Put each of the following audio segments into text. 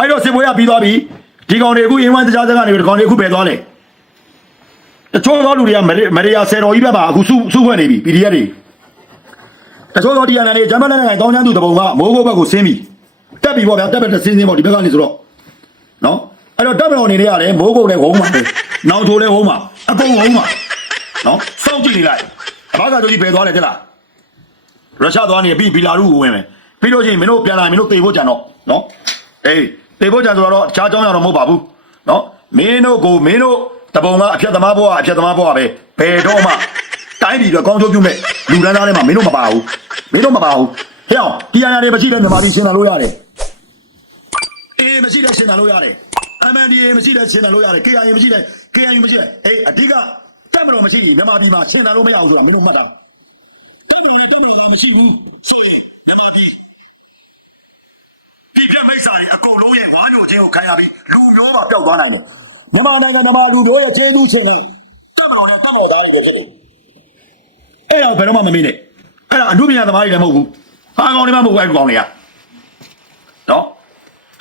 အဲ့တော့စစ်ပွဲကပြီးသွားပြီဒီကောင်တွေအခုအင်းဝမ်းတကြားစကနေဒီကောင်တွေအခုပဲသွားလဲတချို့သောလူတွေကမရေမရေယာဆယ်တော်ကြီးဘက်မှာအခုစုစုဖွဲ့နေပြီ PDF တွေတချို့သောဒီအန်တွေဂျမန်နိုင်ငံတောင်းချမ်းသူတပုံကမိုးကုတ်ဘက်ကိုဆင်းပြီတက်ပြီပေါ့ဗျာတက်ဘက်တစ်ဆင်းဆင်းပေါ့ဒီဘက်ကနေဆိုတော့နော်အဲ့တော့တက်မတော်နေနေရတယ်မိုးကုတ်လည်းဝုံးမှာပဲနောင်ထိုးလည်းဝုံးမှာအကုန်ဝုံးမှာနော်စောင့်ကြည့်နေလိုက်အဘကတို့ကြီးပဲသွားတယ်တဲ့လားရုရှားသွားနေပြီးဘီလာရုကိုဝင်မယ်ပြီးလို့ချင်းမင်းတို့ပြန်လာရင်မင်းတို့တေဖို့ကြံတော့နော်အေး သေဖို့ကြဆိုတော့ကြားအကြောင်းရတော့မဟုတ်ပါဘူးနော်မင်းတို့ကိုမင်းတို့တပုံကအဖြတ်သမားဘွားအဖြတ်သမားဘွားပဲဘယ်တော့မှတိုင်းပြည်ကအကောင်းဆုံးပြုမဲ့လူဒန်းသားတွေမှာမင်းတို့မပါဘူးမင်းတို့မပါဘူးဟဲ့အောင်တရားရတွေမရှိတဲ့မြန်မာပြည်ရှင်းတာလို့ရတယ်အေးမရှိတဲ့ရှင်းတာလို့ရတယ် MNDA မရှိတဲ့ရှင်းတာလို့ရတယ် KIA မရှိတဲ့ KIA မရှိတဲ့အေးအဓိကတက်မတော်မရှိရင်မြန်မာပြည်မှာရှင်းတာလို့မရဘူးဆိုတော့မင်းတို့မှတ်တာတက်မတော်နဲ့တက်မတော်ကမရှိဘူးဆိုရင်မြန်မာပြည် ပြည်ပြမိတ်စာတွေအကုန်လုံးရဲ့ငါးညိုချင်းကိုခံရပြီးလူမျိုးမှာပျောက်သွားနိုင်တယ်မြန်မာနိုင်ငံမြန်မာလူမျိုးရဲ့ချင်းသူချင်းကတက်တော်နဲ့တက်တော်သားတွေပဲဖြစ်တယ်အဲ့ဒါဘယ်တော့မှမမေ့နဲ့အဲ့ဒါအမှုပညာသမားတွေလည်းမဟုတ်ဘူးဟာကောင်တွေမှမဟုတ်ဘူးအဲ့ဒီကောင်တွေကနော်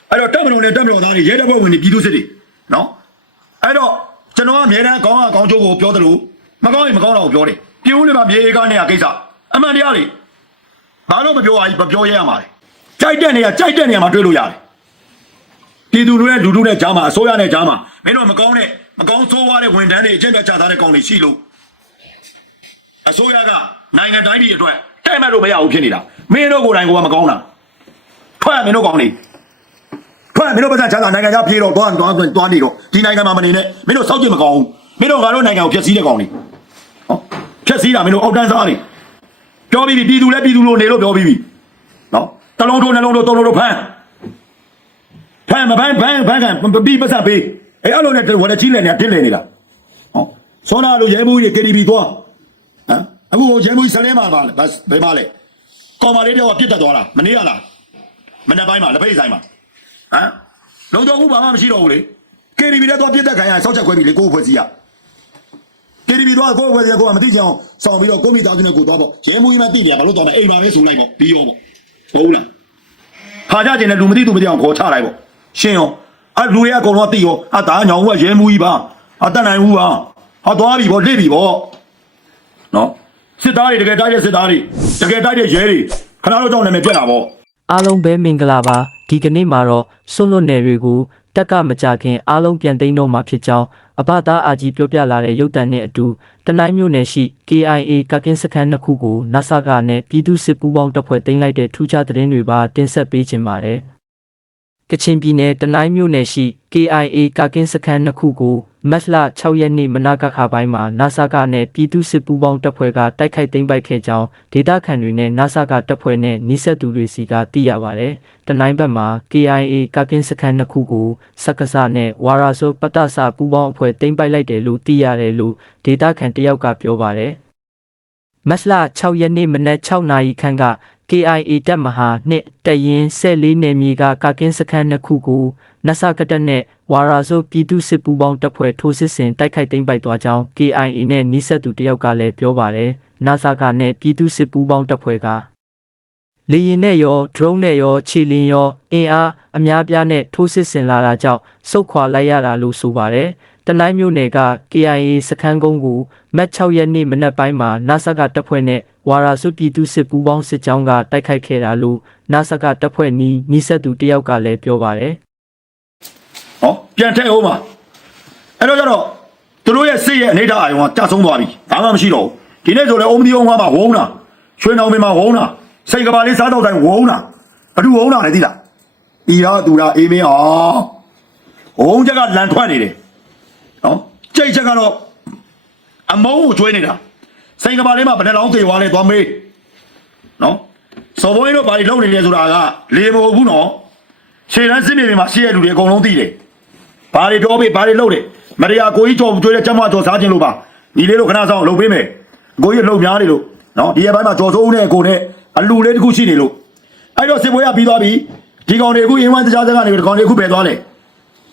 အဲ့တော့တက်မတော်နဲ့တက်မတော်သားတွေရဲတပ်ဖွဲ့ဝင်တွေပြည်သူစစ်တွေနော်အဲ့တော့ကျွန်တော်ကအမြဲတမ်းကောင်းကကောင်းချိုးကိုပြောတယ်လို့မကောင်းရင်မကောင်းတော့ကိုပြောတယ်ပြင်းဦးလေးပါမြေအေးကားနဲ့ကိစ္စအမှန်တရားလေဘာလို့မပြောရဘူးမပြောရရမှာလေ ကြိုက်တဲ့နေရာကြိုက်တဲ့နေရာမှာတွေ့လို့ရတယ်ပြည်သူတွေနဲ့လူလူနဲ့ကြားမှာအစိုးရနဲ့ကြားမှာမင်းတို့မကောင်းတဲ့မကောင်းဆိုးဝါးတဲ့ဝန်ထမ်းတွေအကျင့်ပြချထားတဲ့ကောင်တွေရှိလို့အစိုးရကနိုင်ငံတိုင်းပြည်အတွက်တဲ့မဲ့လို့မရဘူးဖြစ်နေတာမင်းတို့ကိုယ်တိုင်ကမကောင်းတာထွက်မင်းတို့ကောင်တွေထွက်မင်းတို့ပတ်စံချမ်းသာနိုင်ငံခြားပြေးတော့သွားသွားသွားနေတော့ဒီနိုင်ငံမှာမနေနဲ့မင်းတို့စောက်ကြည့်မကောင်းဘူးမင်းတို့ငါတို့နိုင်ငံကိုဖျက်ဆီးတဲ့ကောင်တွေဟောဖျက်ဆီးတာမင်းတို့အောက်တန်းစားတွေပြောပြီးပြီပြည်သူလည်းပြည်သူလိုနေလို့ပြောပြီးပြီနော် တလုံးတို့နှလုံးတို့သုံးလုံးတို့ဖမ်းဖမ်းမဖမ်းဖမ်းဖမ်းကပြီးပတ်စံပေးအဲအဲ့လိုနဲ့ဝရကြီးလည်းနေပြစ်လေနေတာဟောစောနာလိုရဲမှုကြီး KTV သွားဟမ်အခုရဲမှုကြီးဆလဲမှာပါလေဘယ်မှာလဲကောင်မလေးတော့ပြစ်တက်သွားတာမနေ့ကလားမနေ့ပိုင်းမှာလက်ဖိတ်ဆိုင်မှာဟမ်လုံတော်ဘူးဘာမှမရှိတော့ဘူးလေ KTV လည်းတော့ပြစ်သက်ခံရဆောက်ချက်ခွဲပြီလေကိုယ်ဖွဲ့စည်းရ KTV တော့ကိုယ်ဖွဲ့စည်းကိုယ်ကမသိကြအောင်စောင့်ပြီးတော့ကိုမိသားစုနဲ့ကိုသွားပေါ့ရဲမှုကြီးမှသိတယ်ဘာလို့တော့မအိမ်ပါပဲဆိုလိုက်ပေါ့ပြီးရောပေါ့ ဟုတ်လားခါကြကျင်တဲ့လူမသိသူမသိအောင်ခေါ်ချလိုက်ပေါ့ရှင်းရောအဲ့လူတွေအကုန်လုံးသိရောအတားညောင်ကရဲမှုကြီးပါအတက်နိုင်ဘူးပါဟာသွားပြီပေါ့လိပြီပေါ့နော်စစ်သားတွေတကယ်တိုက်တဲ့စစ်သားတွေတကယ်တိုက်တဲ့ရဲတွေခဏတော့ကြောင်းနာမည်ပြက်တာပေါ့အားလုံးပဲမင်္ဂလာပါဒီကနေ့မှာတော့ဆွလွတ်နယ်တွေကိုတက်ကမကြခင်အားလုံးပြန်သိမ်းတော့မှာဖြစ်ကြောင်းအဘသားအာကြီးပြောပြလာတဲ့ရုပ်တံနဲ့အတူ တနိုင်းမြို့နယ်ရှိ KIA ကကင်းစခန်းနှစ်ခုကို NASA ကနဲ့ပြည်သူစစ်ပူးပေါင်းတပ်ဖွဲ့သိမ်းလိုက်တဲ့ထူးခြားသတင်းတွေပါတင်ဆက်ပေးခြင်းပါတယ် ကချင်ပြည်နယ်တနိုင်းမြို့နယ်ရှိ KIA ကကင်းစခန်းနှစ်ခုကိုမတ်လ6ရက်နေ့မနက်ခါပိုင်းမှာ NASA ကနဲ့ပြည်သူစစ်ပူးပေါင်းတပ်ဖွဲ့ကတိုက်ခိုက်သိမ်းပိုက်ခဲ့ကြောင်းဒေသခံတွေနဲ့ NASA ကတပ်ဖွဲ့နဲ့နှိစက်သူတွေစီကသိရပါတယ်။တနိုင်းဘက်မှာ KIA ကကင်းစခန်းနှစ်ခုကိုစက္ကစနဲ့ဝါရာဆိုပတ္တဆပူးပေါင်းအဖွဲ့သိမ်းပိုက်လိုက်တယ်လို့သိရတယ်လို့ဒေသခံတယောက်ကပြောပါတယ်။မတ်လ6ရက်နေ့မနက်6နာရီခန့်က KIA တပ်မဟာနှစ်တရင်14နယ်မြေကကာကင်းစခန်းနှစ်ခုကိုနဆကတက်နဲ့ဝါရာဆိုပြည်သူစစ်ပူးပေါင်းတပ်ဖွဲ့ထိုးစစ်ဆင်တိုက်ခိုက်သိမ်းပိုက်သွားကြောင်း KIA နဲ့နှိစက်သူတယောက်ကလည်းပြောပါတယ်။နာဆာကနဲ့ပြည်သူစစ်ပူးပေါင်းတပ်ဖွဲ့ကလေရင်နဲ့ရော drone နဲ့ရောခြေလင်းရောအင်အားအများပြားနဲ့ထိုးစစ်ဆင်လာတာကြောင့်စုတ်ခွာလိုက်ရတာလို့ဆိုပါတယ်။တနိုင်းမြို့နယ်က KIA စခန်းကုန်းကိုမတ်6ရက်နေ့မနက်ပိုင်းမှာနာဆာကတပ်ဖွဲ့နဲ့ ဝါရာစုပြည်သူစစ်ပူးပေါင်းစစ်ကြောင်းကတိုက်ခိုက်ခဲ့တာလို့နာဆာကတပ်ဖွဲ့နီးနီးစက်သူတယောက်ကလည်းပြောပါတယ်။ဟောပြန်ထည့်အောင်ပါအဲ့တော့ကျတော့သူတို့ရဲ့စိတ်ရဲ့အနေထားအာရုံကတဆုံးသွားပြီဘာမှမရှိတော့ဘူးဒီနေ့ဆိုလဲအုံမဒီအောင်ကမှဝုန်းတာရွှေနောင်ပင်မှာဝုန်းတာစိတ်ကဘာလေးစားတော့တိုင်းဝုန်းတာဘာလို့ဝုန်းတာလဲသိလားဤရာသူရာအေးမင်းအောင်ဝုန်းချက်ကလန်ထွက်နေတယ်နော်ကြိတ်ချက်ကတော့အမုန်းကိုကျွေးနေတာ စိတ်ကဘာလေးမှာဘယ်နှလောင်းသေးသွားလဲသွားမေးနော်စော်ဘွေးတို့ဘာတွေလုပ်နေလဲဆိုတာကလေမဟုတ်ဘူးနော်ရှေ့တန်းစစ်မြေပြင်မှာရှိရတဲ့လူတွေအကုန်လုံးသိတယ်။ဘာတွေပြောပေးဘာတွေလုပ်တယ်။မတရားကိုကြီးကြော်ကျွေးတဲ့ကျမကြော်စားခြင်းလို့ပါ။ညီလေးတို့ခဏဆောင်လုပ်ပေးမယ်။ကိုကြီးလှုပ်များနေလို့နော်ဒီရက်ပိုင်းမှာကြော်စိုးဦးနဲ့ကိုနဲ့အလူလေးတစ်ခုရှိနေလို့အဲ့တော့စစ်ပွဲကပြီးသွားပြီ။ဒီကောင်တွေအခုအင်းဝမ်းတကြားစကနေဒီကောင်တွေအခုပဲသွားလဲ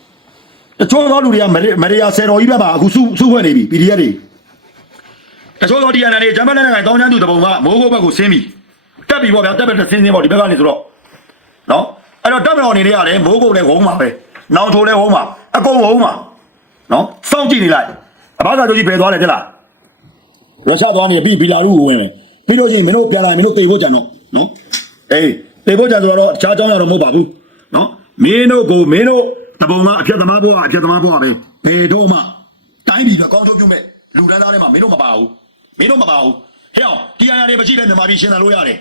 ။တချို့သောလူတွေကမရေမရေယာဆယ်တော်ကြီးဘက်မှာအခုစုစုဖွဲ့နေပြီ PDF တွေ။ တချို့သောဒီအန်တွေဂျမန်နိုင်ငံတောင်းချမ်းသူတပုံကမိုးကုတ်ဘက်ကိုဆင်းပြီ။တက်ပြီပေါ့ဗျာတက်ဘက်တစ်ဆင်းဆင်းပေါ့ဒီဘက်ကနေဆိုတော့နော်အဲ့တော့တက်မတော်အနေနဲ့ကလည်းမိုးကုတ်လည်းဝုံးမှာပဲနောင်ထိုးလည်းဝုံးမှာအကုန်ဝုံးမှာနော်စောင့်ကြည့်နေလိုက်အဘသာတို့ကြီးဖယ်သွားတယ်တဲ့လားရုရှားသွားနေပြီးဘီလာရုကိုဝင်မယ်ပြီးလို့ရှိရင်မင်းတို့ပြန်လာရင်မင်းတို့တေဖို့ကြံတော့နော်အေးတေဖို့ကြံဆိုတော့အခြားအကြောင်းရတော့မဟုတ်ပါဘူးနော်မင်းတို့ကိုမင်းတို့တပုံကအပြတ်သမားဘွားအပြတ်သမားဘွားပဲဘယ်တော့မှတိုင်းပြည်ကကောင်းကျိုးပြုမဲ့လူတန်းသားတွေမှာမင်းတို့မပါဘူး မင်းတို့မပါဘူးဟဲ့အောင်တရားရတွေမရှိတဲ့မြန်မာပြည်ရှင်းတယ်လို့ရတယ်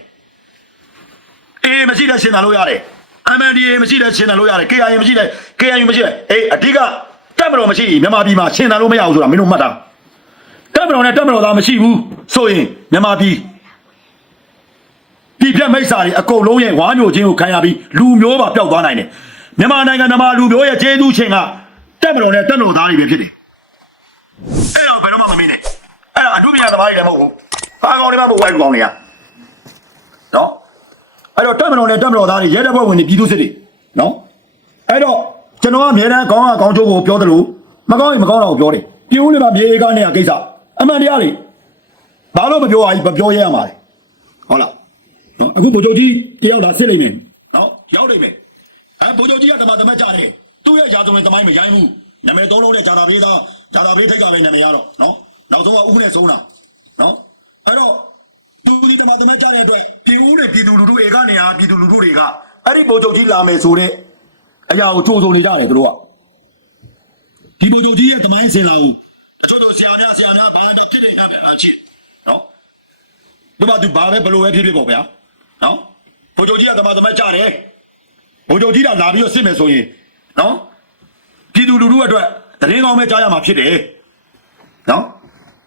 အေးမရှိတဲ့ရှင်းတာလို့ရတယ် MNDA မရှိတဲ့ရှင်းတာလို့ရတယ် KIA မရှိတဲ့ KIA မရှိတဲ့အေးအဓိကတက်မတော်မရှိရင်မြန်မာပြည်မှာရှင်းတာလို့မရဘူးဆိုတာမင်းတို့မှတ်တာတက်မတော်နဲ့တက်မတော်သားမရှိဘူးဆိုရင်မြန်မာပြည်ပြည်ပြတ်မိစ္ဆာတွေအကုန်လုံးရဲ့ဝါညိုခြင်းကိုခံရပြီးလူမျိုးပါပျောက်သွားနိုင်တယ်မြန်မာနိုင်ငံဓမ္မလူမျိုးရဲ့ကျေးဇူးရှင်ကတက်မတော်နဲ့တက်တော်သားတွေပဲဖြစ်တယ် သမားတွေလည်းမဟုတ်ဘူးဘာကောင်တွေမှမဟုတ်ဝိုင်းကောင်တွေကနော်အဲ့တော့တက်မတော်နဲ့တက်မတော်သားတွေရဲတပ်ဖွဲ့ဝင်တွေပြည်သူစစ်တွေနော်အဲ့တော့ကျွန်တော်ကအမြဲတမ်းကောင်းကကောင်းချိုးကိုပြောတယ်လို့မကောင်းရင်မကောင်းတာကိုပြောတယ်ပြင်းဦးလေးမှာမြေကားနဲ့ကိစ္စအမှန်တရားလေဘာလို့မပြောရဘူးမပြောရရမှာလဲဟုတ်လားနော်အခုဗိုလ်ချုပ်ကြီးတယောက်လာစစ်လိမ့်မယ်နော်ရောက်လိမ့်မယ်အဲဗိုလ်ချုပ်ကြီးကဓမ္မဓမ္မကြတယ်သူ့ရဲ့ယာသမင်သမိုင်းမရိုင်းဘူးနာမည်သုံးလုံးနဲ့ဂျာတာပေးသားဂျာတာပေးထိတ်ကပဲနာမည်ရတော့နော်နောက်ဆုံးကဥက္ကနဲ့ဆုံးတာ နော်အဲ့တော့ဒီဒီတမတမကြတဲ့အတွက်ပြည်ဦးတွေပြည်သူလူထုဧကနေဟာပြည်သူလူထုတွေကအဲ့ဒီပုံချုပ်ကြီးလာမယ်ဆိုတဲ့အရာကိုကြိုးစုံနေကြတယ်သူတို့ကဒီပုံချုပ်ကြီးရဲ့တမိုင်းစင်လာကိုတချို့တို့ဆရာများဆရာများဘာသာဖြစ်နေတာပဲအချင်းနော်ဒီမှာသူဘာပဲဘလို့ပဲဖြစ်ဖြစ်ပေါ့ဗျာနော်ပုံချုပ်ကြီးကတမတမကြတယ်ပုံချုပ်ကြီးကလာပြီးတော့စစ်မယ်ဆိုရင်နော်ပြည်သူလူထုအတွက်တရင်ကောင်းပဲကြားရမှာဖြစ်တယ်နော်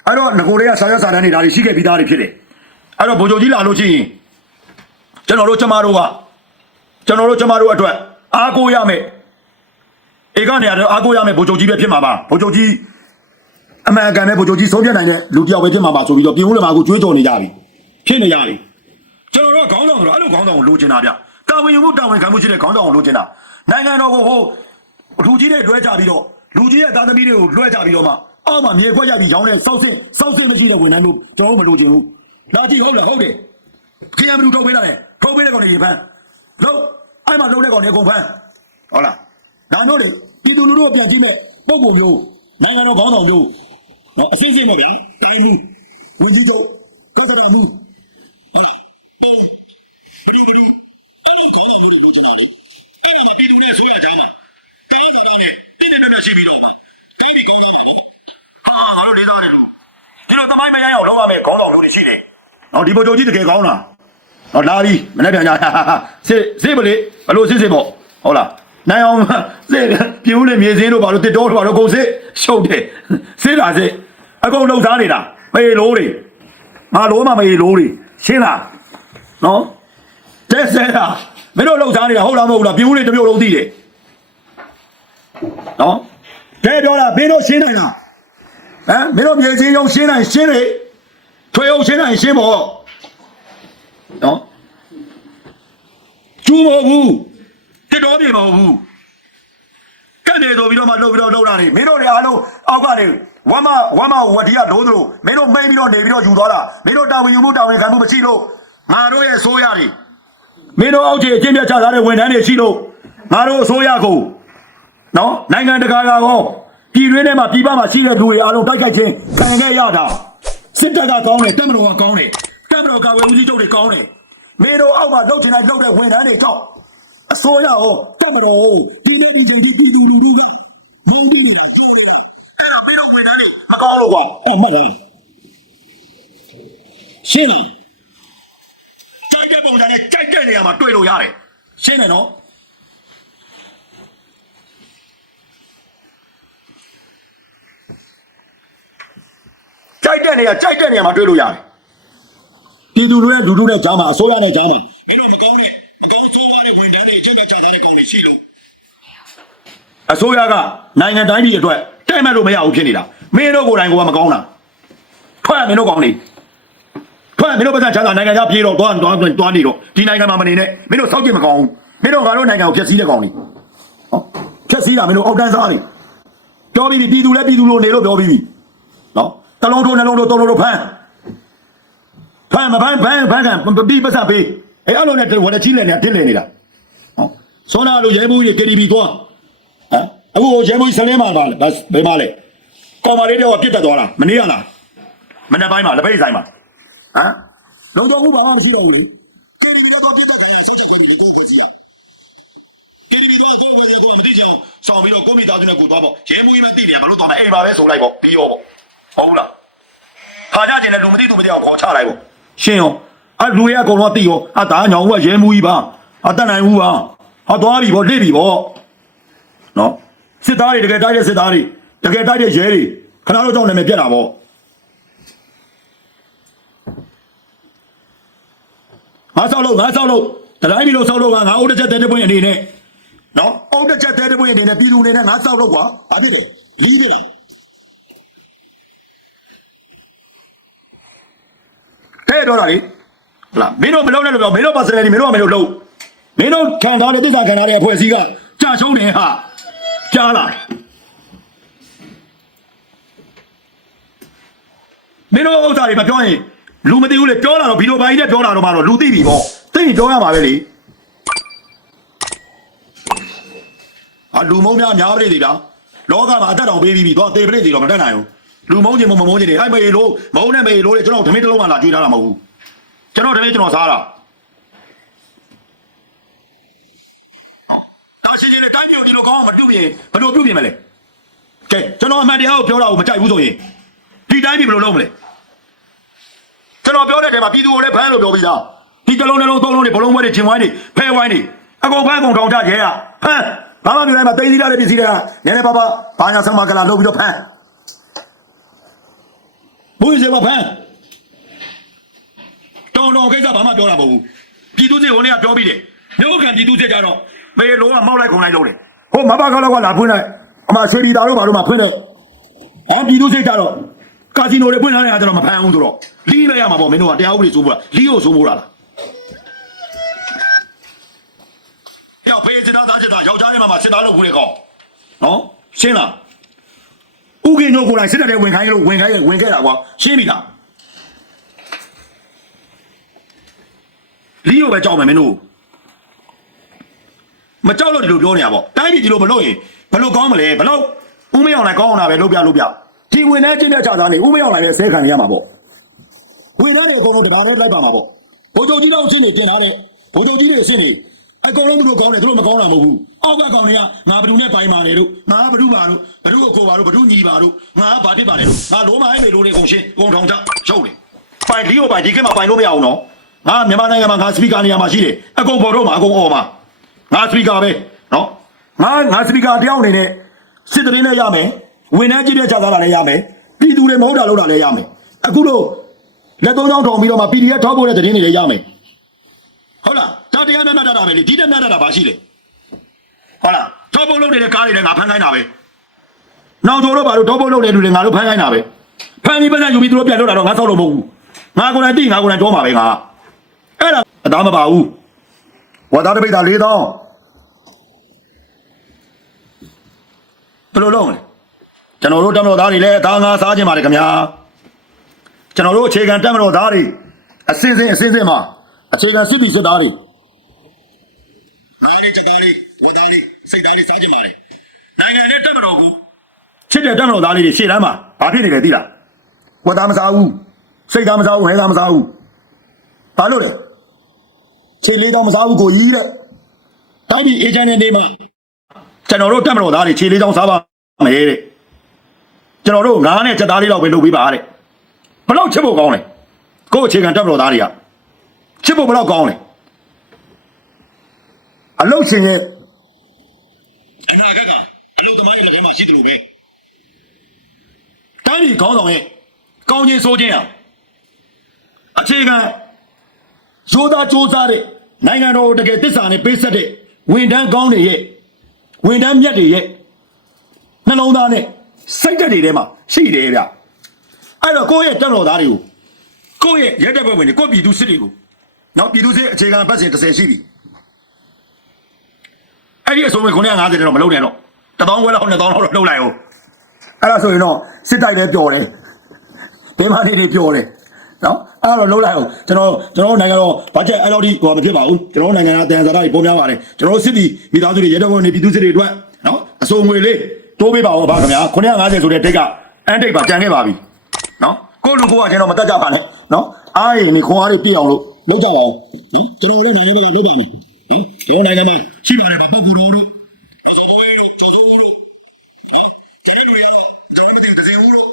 အဲ့တော့ငကိုတွေကဆာရစာတန်းတွေဒါတွေရှိခဲ့ပြီးသားတွေဖြစ်တယ်အဲ့တော့ဗိုလ်ချုပ်ကြီးလာလို့ရှိရင်ကျွန်တော်တို့ကျမတို့ကကျွန်တော်တို့ကျမတို့အတွက်အားကိုးရမယ်ဧကနေရာတော့အားကိုးရမယ်ဗိုလ်ချုပ်ကြီးပဲဖြစ်မှာပါဗိုလ်ချုပ်ကြီးအမှန်အကန်ပဲဗိုလ်ချုပ်ကြီးဆုံးဖြတ်နိုင်တဲ့လူတစ်ယောက်ပဲဖြစ်မှာပါဆိုပြီးတော့ပြင်ဦးလည်းမှာကိုကြွေးကြော်နေကြပြီဖြစ်နေရပြီကျွန်တော်တို့ကခေါင်းဆောင်ဆိုတော့အဲ့လိုခေါင်းဆောင်ကိုလိုချင်တာဗျတာဝန်ယူမှုတာဝန်ခံမှုရှိတဲ့ခေါင်းဆောင်ကိုလိုချင်တာနိုင်ငံတော်ကိုဟိုလူကြီးတွေလွှဲကြပြီးတော့လူကြီးရဲ့သားသမီးတွေကိုလွှဲကြပြီးတော့မှ အောက်မှာမြေခွက်ရပြီးရောင်းတဲ့စောက်စင်စောက်စင်မရှိတဲ့ဝန်ထမ်းတို့ကျွန်တော်တို့မလိုချင်ဘူးလာကြည့်ဟုတ်လားဟုတ်တယ်ခရမ်းဘလူထုတ်ပေးလာတယ်ထုတ်ပေးတဲ့ကောင်တွေဖမ်းလို့အဲ့မှာလုံးတဲ့ကောင်တွေအကုန်ဖမ်းဟုတ်လားဒါမျိုးလေပြည်သူလူထုကိုပြန်ကြည့်မဲ့ပုံပုံမျိုးနိုင်ငံတော်ခေါင်းဆောင်မျိုးနော်အစင်းစင်းပေါ့ဗျာတိုင်းမှုဝင်ကြီးချုပ်ကစတော်မှုဟုတ်လားအေးဘလူဘလူအဲ့လိုခေါင်းဆောင်မှုတွေပြောချင်တာလေအဲ့ဒါမှပြည်သူနဲ့ဆိုရကြမှာကားတော်တော့နဲ့တင်းနေနေရှိပြီးတော့မှတိုင်းပြည်ကောင်းတော့ဟာ ငါတို့လေးသားတွေလူဒီလိုသမိုင်းမရအောင်လုံးဝမဲ့ခေါင်းဆောင်မျိုးတွေရှိနေနော်ဒီဘုံချုပ်ကြီးတကယ်ကောင်းလားနော်လာပြီမနေ့ပြန်ကြစစ်စစ်ပလေဘလို့စစ်စစ်ပေါ့ဟုတ်လားနိုင်အောင်စစ်ပြင်းဦးလေးမြေစင်းတို့ဘာလို့တစ်တော်တို့ဘာလို့ကုန်စစ်ရှုပ်တယ်စစ်တာစစ်အကုန်လှုပ်ရှားနေတာမေလို့တွေငါလို့မှမေလို့တွေရှင်းလားနော်တဲ့ဆဲတာမင်းတို့လှုပ်ရှားနေတာဟုတ်လားမဟုတ်လားပြင်းဦးလေးတစ်မျိုးလုံးသိတယ်နော်တဲ့ပြောတာမင်းတို့ရှင်းနိုင်လား ဟမ်မင်းတို့မြေစင်းရုံရှင်းနိုင်ရှင်းလေထွေအောင်ရှင်းနိုင်ရှင်းပေါ့နော်ကျူးမဟုတ်ဘူးတစ်တော်ပြေမဟုတ်ဘူးကတ်နေဆိုပြီးတော့မှလှုပ်ပြီးတော့လှုပ်တာနေမင်းတို့တွေအားလုံးအောက်ကနေဝမ်းမဝမ်းမဝတီကလိုးသလိုမင်းတို့မိန်ပြီးတော့နေပြီးတော့ယူသွားတာမင်းတို့တာဝန်ယူမှုတာဝန်ခံမှုမရှိလို့ငါတို့ရဲ့ဆိုးရတွေမင်းတို့အောက်ခြေအချင်းပြတ်ချထားတဲ့ဝန်ထမ်းတွေရှိလို့ငါတို့အစိုးရကိုနော်နိုင်ငံတကာကရော ပြည်တွင်းထဲမှာပြည်ပမှာရှိတဲ့လူတွေအားလုံးတိုက်ခိုက်ခြင်းခံခဲ့ရတာစစ်တပ်ကကောင်းတယ်တပ်မတော်ကကောင်းတယ်တပ်မတော်ကဝယ်ဦးစီးချုပ်တွေကောင်းတယ်မင်းတို့အောက်မှာလှုပ်ချင်တိုင်းလှုပ်တဲ့ဝန်ထမ်းတွေကြောင့်အစိုးရဟောတပ်မတော်ကိုဒီနေ့ဒီချိန်ဒီပြည်သူလူထုကမုန်းပြီးနေတာကြောက်နေတာအဲ့တော့မင်းတို့ဝန်ထမ်းတွေမကောင်းလို့ကွာအမှတ်လားရှင်းလားကြိုက်တဲ့ပုံစံနဲ့ကြိုက်တဲ့နေရာမှာတွေ့လို့ရတယ်ရှင်းတယ်နော် ကြိုက်တဲ့နေရာကြိုက်တဲ့နေရာမှာတွေ့လို့ရတယ်ပြည်သူတွေရဲ့လူထုနဲ့ကြားမှာအစိုးရနဲ့ကြားမှာမင်းတို့မကောင်းတဲ့မကောင်းဆိုးကားတဲ့ဝန်ထမ်းတွေအကျင့်မဲ့ချထားတဲ့ကောင်တွေရှိလို့အစိုးရကနိုင်ငံတိုင်းပြည်အတွက်တဲ့မဲ့လို့မရဘူးဖြစ်နေတာမင်းတို့ကိုယ်တိုင်ကမကောင်းတာထွက်မင်းတို့ကောင်းနေထွက်မင်းတို့ပတ်သက်ချမ်းသာနိုင်ငံခြားပြေးတော့သွားသွားသွားနေတော့ဒီနိုင်ငံမှာမနေနဲ့မင်းတို့စောက်ကြည့်မကောင်းဘူးမင်းတို့ငါတို့နိုင်ငံကိုဖျက်ဆီးတဲ့ကောင်တွေဟောဖျက်ဆီးတာမင်းတို့အောက်တန်းစားနေပြောပြီးပြီပြည်သူလည်းပြည်သူလိုနေလို့ပြောပြီးပြီနော် တလုံးတို့နှလုံးတို့သုံးလုံးတို့ဖမ်းဖမ်းမဖမ်းဖမ်းဖမ်းကန်ပြီးပတ်စပ်ပေးအဲ့အလုံးနဲ့ဝယ်ချီးလဲနေတာတင်းလဲနေတာဟောစောနာလိုရဲမှုကြီး KTV သွားဟမ်အခုရဲမှုကြီးဆလင်းမှာပါလေဘတ်ဘယ်မှာလဲကောင်မလေးတော့ပြစ်တက်သွားလားမနေရလားမနေ့ပိုင်းမှာလက်ပိတ်ဆိုင်မှာဟမ်လုံတော်ဘူးဘာမှမရှိတော့ဘူးလေ KTV တော့ပြစ်တက်တယ်ဆုတ်ချက်ခွင့်ဒီကိုကိုကြီးอ่ะ KTV တော့ကိုကိုကြီးကိုမသိချင်အောင်ဆောင်ပြီးတော့ကိုမိသားစုနဲ့ကိုသွားပေါ့ရဲမှုကြီးမသိတယ်ဘာလို့သွားမလဲအိမ်မှာပဲဆိုလိုက်ပေါ့ပြီးရောပေါ့ ဟုတ်လားခါကြကျင်တဲ့လူမသိသူမသိအောင်ခေါ်ချလိုက်ပေါ့ရှင်းရောအဲ့လူရဲ့အကုန်လုံးသိရောအသားညောင်ဦးကရဲမှုကြီးပါအတက်နိုင်ဦးပါဟာသွားပြီပေါ့လိပြီပေါ့နော်စစ်သားတွေတကယ်တိုက်တဲ့စစ်သားတွေတကယ်တိုက်တဲ့ရဲတွေခဏတော့ကြောင့်နာမည်ပြက်တာပေါ့ငါဆောက်လို့ငါဆောက်လို့တတိုင်းပြီလို့ဆောက်လို့ကငါအုတ်တစ်ချက်တဲတဲ့ပွင့်အနေနဲ့နော်အုတ်တစ်ချက်တဲတဲ့ပွင့်အနေနဲ့ပြည်သူအနေနဲ့ငါဆောက်လို့ကွာဘာဖြစ်လဲလီးတယ်လား တဲ့တော့တာလေဟုတ်လားမင်းတို့မလုပ်နဲ့လို့ပြောမင်းတို့ personality မင်းတို့ကမင်းတို့လုပ်မင်းတို့ခံထားတဲ့တစ္ဆာခံထားတဲ့အဖွဲ့အစည်းကကြာရှုံးနေဟာကြားလာမင်းတို့ဥစ္စာတွေမပြောရင်လူမသိဘူးလေပြောလာတော့ဗီဒီယိုပိုင်းနဲ့ပြောလာတော့မှတော့လူသိပြီပေါ့သိရင်ပြောရမှာပဲလေအလူမုံများများပြည်သေးလားလောကမှာအသက်တော်ပေးပြီးပြီတော့တေပရိသေးတော့မတတ်နိုင်ဘူး လူမုံချင်းမမုံချင်းတွေအဲ့မေလို့မုံနဲ့မေလို့လေကျွန်တော်ဓမင်းတစ်လုံးမှလာကြွေးထားတာမဟုတ်ဘူးကျွန်တော်ဓမင်းကျွန်တော်စားတာတော့ရှိနေတိုင်းပြုတ်ဒီလိုကောင်းမပြုတ်ရင်ဘယ်လိုပြုတ်ပြင်မလဲကဲကျွန်တော်အမှန်တရားကိုပြောတာကိုမကြိုက်ဘူးဆိုရင်ဒီတိုင်းပြည်ဘယ်လိုလုပ်မလဲကျွန်တော်ပြောတဲ့ထဲမှာပြည်သူကိုလည်းဖမ်းလို့ပြောပြီးသားဒီတစ်လုံးတစ်လုံးသုံးလုံးတွေဘလုံးပွဲတွေချင်းဝိုင်းတွေဖဲဝိုင်းတွေအကုန်ဖမ်းကုန်ထောင်ကြရဲရဖမ်းဘာမှမပြောနိုင်မှာတိတ်သီးရတဲ့ပစ္စည်းတွေကနည်းနည်းပါးပါဘာညာဆံမကလာလုပ်ပြီးတော့ဖမ်း ဘူးစေမဖမ်းတော်တော်ကိစ္စဘာမှပြောတာမဟုတ်ဘူးပြည်သူစစ်ဝန်တွေကပြောပြီးတယ်မြို့ခံပြည်သူစစ်ကြတော့မေလုံးကမောက်လိုက်ခုံလိုက်လုပ်တယ်ဟိုမဘာကောက်ကလာဖွင့်လိုက်အမရွှေဒီတာတို့ဘာလို့မှဖွင့်တယ်ဟမ်ပြည်သူစစ်ကြတော့ကာစီနိုတွေဖွင့်ထားတဲ့အားကျတော့မဖမ်းဘူးဆိုတော့လီးပဲရမှာပေါ့မင်းတို့ကတရားဥပဒေစိုးမိုးလားလီးကိုစိုးမိုးတာလားရောက်ဖေးစစ်သားသားစစ်သားယောက်ျားလေးမှာစစ်သားလုပ်ဘူးလေကောနော်ရှင်းလား ဥကင်းတို့ကိုယ်တိုင်စစ်တပ်တွေဝင်ခိုင်းလို့ဝင်ခိုင်းရင်ဝင်ခဲ့တာကွာရှင်းပြီလားလီးကိုပဲကြောက်မယ်မင်းတို့မကြောက်လို့ဒီလိုပြောနေတာပေါ့တိုင်းပြည်ဒီလိုမလုပ်ရင်ဘယ်လိုကောင်းမလဲဘယ်လို့ဦးမင်းအောင်လိုက်ကောင်းအောင်လားပဲလုပ်ပြလုပ်ပြဒီဝင်နေချင်းတဲ့ခြားသားနေဦးမင်းအောင်လိုက်လည်းဆဲခံရမှာပေါ့ဝင်သားတွေအကုန်လုံးတဘာလို့လိုက်ပါမှာပေါ့ဘိုးချုပ်ကြီးတော့အစ်နေတင်လာတဲ့ဘိုးချုပ်ကြီးတွေအစ်နေ အကုန်လုံးသူတို့ကောင်းတယ်သူတို့မကောင်းတာမဟုတ်ဘူးအောက်ကကောင်တွေကငါဘ누구နဲ့ပိုင်မာနေလို့ငါဘ누구ပါလို့ဘ누구ကိုကိုပါလို့ဘ누구ညီပါလို့ငါဘာတစ်ပါလဲလို့ငါလုံးမအိုက်မေလို့နေကုန်ရှင်းကုန်ထောင်ချရှုပ်တယ်ပိုင်လီကိုပိုင်ဒီခေတ်မှာပိုင်လို့မရအောင်နော်ငါမြန်မာနိုင်ငံမှာငါစပီကာနေရာမှာရှိတယ်အကုန်ပေါ်တော့မှာအကုန်အော်မှာငါစပီကာပဲနော်ငါငါစပီကာတယောက်အနေနဲ့စစ်တရင်နဲ့ရမယ်ဝန်ထမ်းကြီးတဲ့ခြားသားတာလည်းရမယ်ပြည်သူတွေမဟုတ်တာလို့တာလည်းရမယ်အခုတော့လက်သုံးချောင်းထောင်ပြီးတော့မှ PDF ထောက်ဖို့တဲ့တရင်တွေလည်းရမယ် ဟုတ်လားဒါတရားမျှမျှတတာပဲလေဒီတက်မျှတတာဘာရှိလဲဟုတ်လားထောက်ပုံလုပ်နေတဲ့ကားတွေလည်းငါဖမ်းခိုင်းတာပဲနောက်တို့တော့ဘာလို့ထောက်ပုံလုပ်တဲ့လူတွေငါတို့ဖမ်းခိုင်းတာပဲဖမ်းပြီးပတ်စံယူပြီးသူတို့ပြန်လို့တာတော့ငါဆောက်လို့မဟုတ်ဘူးငါကိုယ်တိုင်တိငါကိုယ်တိုင်ကြောမှာပဲငါအဲ့ဒါအသားမပါဘူးဝါသားတစ်ပိတ်တာ၄000ဘယ်လိုလုပ်မလဲကျွန်တော်တို့တမတော်သားတွေလည်းအသားငါစားခြင်းပါတယ်ခင်ဗျာကျွန်တော်တို့အခြေခံတမတော်သားတွေအစင်းစင်းအစင်းစင်းမှာ အခြေခံစစ်တီစစ်သားတွေနိုင်ရီတကားလေးဝတ်သားလေးစိတ်သားလေးစားခြင်းပါတယ်နိုင်ငံနဲ့တမတော်ကိုချစ်တဲ့တမတော်သားလေးတွေရှေ့တန်းမှာဘာဖြစ်နေလဲသိလားဝတ်သားမစားဘူးစိတ်သားမစားဘူးဟဲသားမစားဘူးဘာလို့လဲခြေလေးတော့မစားဘူးကိုကြီးတဲ့တိုင်းပြည်အေဂျင့်တဲ့နေမှာကျွန်တော်တို့တမတော်သားတွေခြေလေးချောင်းစားပါမယ်တဲ့ကျွန်တော်တို့ငါးနဲ့ချက်သားလေးတော့ပဲလုပ်ပေးပါတဲ့ဘလို့ချစ်ဖို့ကောင်းလဲကို့အခြေခံတမတော်သားတွေက ချစ်ဖို့ဘလို့ကောင်းလဲအလုတ်ရှင်ရဲ့အနာဂတ်ကအလုတ်သမားရဲ့လက်ထဲမှာရှိတယ်လို့ပဲတိုင်းပြည်ခေါင်းဆောင်ရဲ့ကောင်းခြင်းဆိုခြင်းဟာအခြေခံရိုးသားစ조사တဲ့နိုင်ငံတော်ကိုတကယ်တစ္ဆာနဲ့ပေးဆက်တဲ့ဝန်ထမ်းကောင်းတွေရဲ့ဝန်ထမ်းမြတ်တွေရဲ့နှလုံးသားနဲ့စိတ်ဓာတ်တွေထဲမှာရှိတယ်ဗျအဲ့တော့ကိုယ့်ရဲ့တက်တော်သားတွေကိုကိုယ့်ရဲ့ရဲတပ်ဖွဲ့ဝင်တွေကိုယ့်ပြည်သူစစ်တွေကို နောက်ပြည်သူစစ်အခြေခံဘတ်စဉ်30ရှိပြီအဲ့ဒီအစုံဝင်950တော့မလုပ်နဲ့တော့1000ခွဲလောက်2000လောက်တော့လုပ်လိုက်အောင်အဲ့ဒါဆိုရင်တော့စစ်တိုက်ပဲပျော်တယ်ဘယ်မှနေနေပျော်တယ်နော်အဲ့တော့လုံးလိုက်အောင်ကျွန်တော်ကျွန်တော်နိုင်ငံတော်ဘတ်ဂျက်အဲ့လိုဒီဟိုမဖြစ်ပါဘူးကျွန်တော်နိုင်ငံသားတန်စာတွေပေါ်များပါတယ်ကျွန်တော်စစ်တီမိသားစုတွေရဲတပ်ဖွဲ့နေပြည်သူစစ်တွေအတွက်နော်အစုံငွေလေးတိုးပေးပါဦးဗျခင်ဗျာ950ဆိုတဲ့တိတ်ကအန်တိတ်ပါကြံခဲ့ပါပြီနော်ကိုလူကိုကကျွန်တော်မတက်ကြပါနဲ့နော်အားရည်နေခွန်အားတွေပြည့်အောင်လို့ လုပ်ကြပါဦးနော်ကျွန်တော်တို့နိုင်ငံဘက်ကလုပ်ပါမယ်နော်ကျွန်တော်နိုင်ငံမှာရှိပါတယ်ဗပတ်ကူတော်တို့အစိုးရတို့ကျော်စိုးတို့နော်ကျွန်တော်တို့ရတော့ကျွန်တော်တို့တကယ်မှုတို့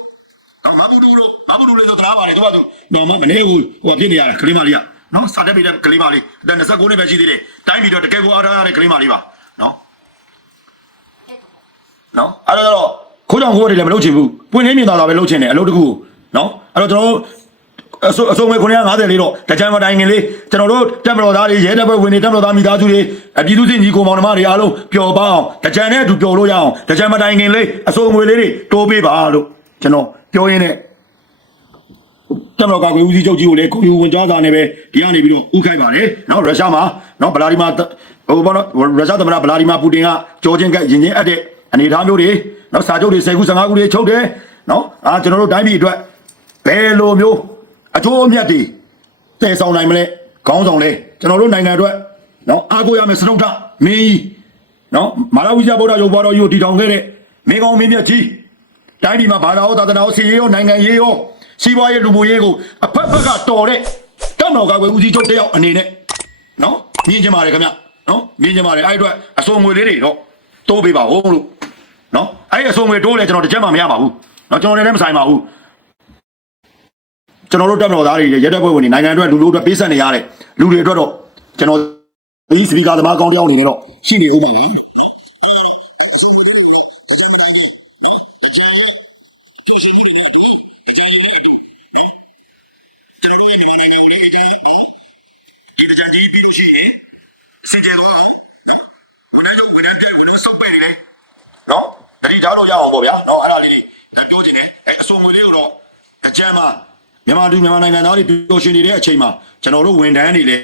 မဘူးတို့မဘူးတို့လေးဆိုတရားပါတယ်တော့တော့မမနေဘူးဟိုဖြစ်နေရတာကလေးမလေးကနော်စာတက်ပြီးတဲ့ကလေးမလေးအသက်29နှစ်ပဲရှိသေးတယ်တိုင်းပြီးတော့တကယ်ကိုအားထားရတဲ့ကလေးမလေးပါနော်နော်အဲ့တော့ခိုးကြောင်ခိုးတွေလည်းမလုပ်ချင်ဘူးပွင့်လင်းမြင်သာတာပဲလုပ်ချင်တယ်အလုပ်တစ်ခုနော်အဲ့တော့ကျွန်တော် အစိုးအစိုးငွေ950လေးတော့တကြံမတိုင်ခင်လေးကျွန်တော်တို့တက်မတော်သားတွေရဲတပ်ဖွဲ့ဝင်တွေတက်မတော်သားမိသားစုတွေအပြည်သူစစ်ညီကိုမောင်နှမတွေအားလုံးပျော်ပါအောင်တကြံနဲ့အတူပျော်လို့ရအောင်တကြံမတိုင်ခင်လေးအစိုးငွေလေးတွေတိုးပေးပါလို့ကျွန်တော်ပြောရင်းနဲ့တမတော်ကကိုဦးစီးချုပ်ကြီးကိုလည်းကိုယူဝင်ကြွားစာနဲ့ပဲဒီကနေပြီးတော့ဥခိုက်ပါတယ်နော်ရုရှားမှာနော်ဗလာဒီမာဟိုဘောနော်ရုရှားသမ္မတဗလာဒီမာပူတင်ကကြောချင်းကရင်ချင်းအပ်တဲ့အနေအထားမျိုးတွေနော်စာချုပ်တွေ10ခု15ခုတွေချုပ်တယ်နော်အာကျွန်တော်တို့တိုင်းပြည်အတွက်ဘယ်လိုမျိုး အကျိုးအမြတ်တွေတည်ဆောင်နိုင်မလဲခေါင်းဆောင်လဲကျွန်တော်တို့နိုင်ငံအတွက်နော်အားကိုးရမယ်စတုထမင်းကြီးနော်မာရဝိဇ္ဇဗုဒ္ဓရုပ်ဘွားတော်ကြီးကိုတည်ထောင်ခဲ့တဲ့မင်းကောင်းမင်းမြတ်ကြီးတိုင်းပြည်မှာဘာသာရောသာသနာရောစီရေးရောနိုင်ငံရေးရောစီးပွားရေးလူမှုရေးကိုအဖက်ဖက်ကတော်တဲ့တောင်တော်ကကွယ်ဦးစီးချုပ်တယောက်အနေနဲ့နော်မြင်ချင်ပါတယ်ခင်ဗျနော်မြင်ချင်ပါတယ်အဲ့အတွက်အစုံငွေလေးတွေတော့တိုးပေးပါဦးလို့နော်အဲ့ဒီအစုံငွေတိုးလဲကျွန်တော်တစ်ချက်မှမရပါဘူးနော်ကျွန်တော်လည်းမဆိုင်ပါဘူး ကျွန်တော်တို့တက်မတော်သားတွေရဲတပ်ဖွဲ့ဝင်တွေနိုင်ငံအတွက်လူလူအတွက်ပေးဆက်နေရတဲ့လူတွေအတွက်တော့ကျွန်တော်ဒီစပီကာသမားကောင်းတယောက်အနေနဲ့တော့ရှိနေဦးပါမယ်စစ်ကြေတော့ဟိုလည်းတော့ဘယ်နဲ့တဲ့ဘယ်စုပ်ပေးနေနော်တတိထားတော့ရအောင်ပေါ့ဗျာနော်အဲ့ဒါလေးတွေပြောချင်တယ်အဲအစုံဝင်လေးကိုတော့အချမ်းမှာ မြန်မာတူမြန်မာနိုင်ငံသားတွေပျော်ရွှင်နေတဲ့အချိန်မှာကျွန်တော်တို့ဝန်ထမ်းတွေလည်း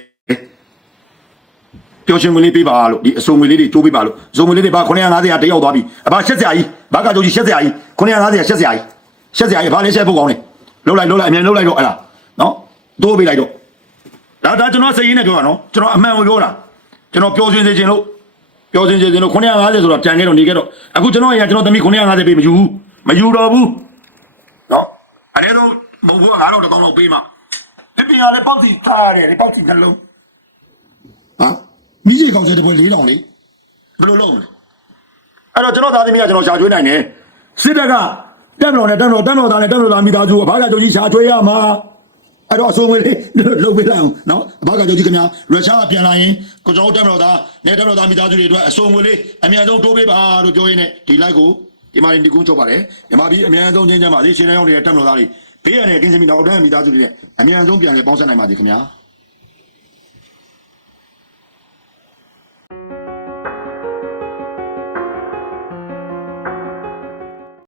ပျော်ရွှင်ဝင်လေးပေးပါလို့ဒီအစုံဝင်လေးတွေတိုးပေးပါလို့အစုံဝင်လေးတွေဘာ950ရာတယောက်သွားပြီအဘရှက်စရာကြီးဘာကကြိုကြီးရှက်စရာကြီး950ရာရှက်စရာကြီးရှက်စရာကြီးဘာလဲရှက်ဖို့ကောင်းလဲလှုပ်လိုက်လှုပ်လိုက်အမြင်လှုပ်လိုက်တော့အဲ့ဒါနော်တိုးပေးလိုက်တော့ဒါဒါကျွန်တော်စိတ်ရင်းနဲ့ပြောတာနော်ကျွန်တော်အမှန်ကိုပြောတာကျွန်တော်ပျော်ရွှင်စေခြင်းလို့ပျော်ရွှင်စေခြင်းလို့950ဆိုတော့ကြံခဲ့တော့နေခဲ့တော့အခုကျွန်တော်အရင်ကျွန်တော်သမီး950ပေးမယူဘူးမယူတော့ဘူးနော်အနည်းဆုံး မဟုတ်ဘူးငါတော့တစ်ပေါင်းလောက်ပေးမှပြပြရလဲပေါက်စီထားရတယ်လေပေါက်စီနှလုံးဟာမိကြီးကောင်ချက်တစ်ပွဲ၄တောင်လေဘယ်လိုလုပ်မလဲအဲ့တော့ကျွန်တော်သားသမီးကကျွန်တော်ရှာကျွေးနိုင်တယ်စစ်တပ်ကတက်မတော်နဲ့တက်မတော်တက်မတော်သားနဲ့တက်မတော်သားမိသားစုအဖားကကြုံကြီးရှာကျွေးရမှာအဲ့တော့အစိုးငွေလေးလှုပ်ပေးလိုက်အောင်နော်အဘကကြောကြီးခင်ဗျာရုရှားကပြန်လာရင်ကိုကျွန်တော်တက်မတော်သားနေတက်မတော်သားမိသားစုတွေအတွက်အစိုးငွေလေးအမြန်ဆုံးတိုးပေးပါလို့ပြောရင်းနဲ့ဒီ like ကိုဒီမှာဒီကုန်းချုပ်ပါတယ်မြန်မာပြည်အမြန်ဆုံးချင်းချင်းပါလေရှင်းလင်းအောင်နေတဲ့တက်မတော်သားတွေ ဘေးရန်နဲ့တင်းစမီနောက်တန်းမိသားစုတွေနဲ့အမြန်ဆုံးပြန်လဲပေါင်းဆက်နိုင်ပါစေခင်ဗျာ